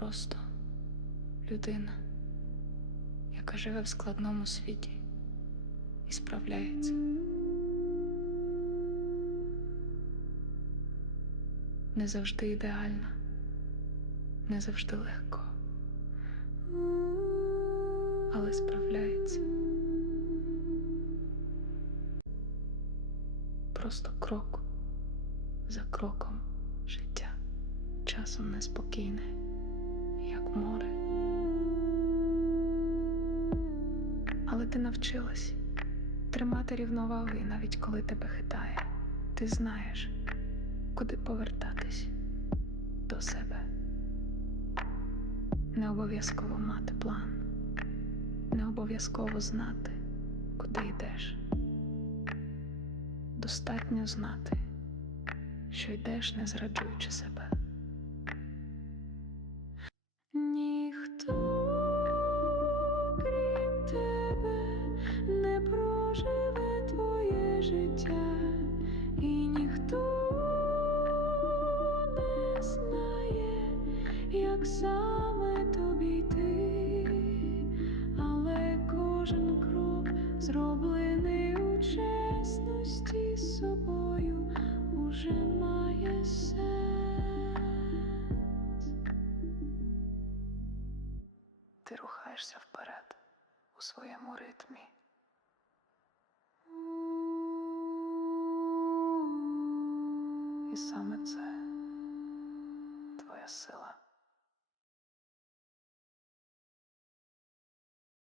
просто людина, яка живе в складному світі і справляється. Не завжди ідеальна, не завжди легко, але справляється. Просто крок за кроком життя, часом неспокійне, море. Але ти навчилась тримати рівноваги, навіть коли тебе хитає. Ти знаєш, куди повертатись до себе. Не обов'язково мати план, не обов'язково знати, куди йдеш. Достатньо знати, що йдеш, не зраджуючи себе. Життя, і ніхто не знає, як саме тобі йти, але кожен крок зроблений у чесності з собою уже має сенс. Ти рухаєшся вперед у своєму ритмі. І саме це твоя сила.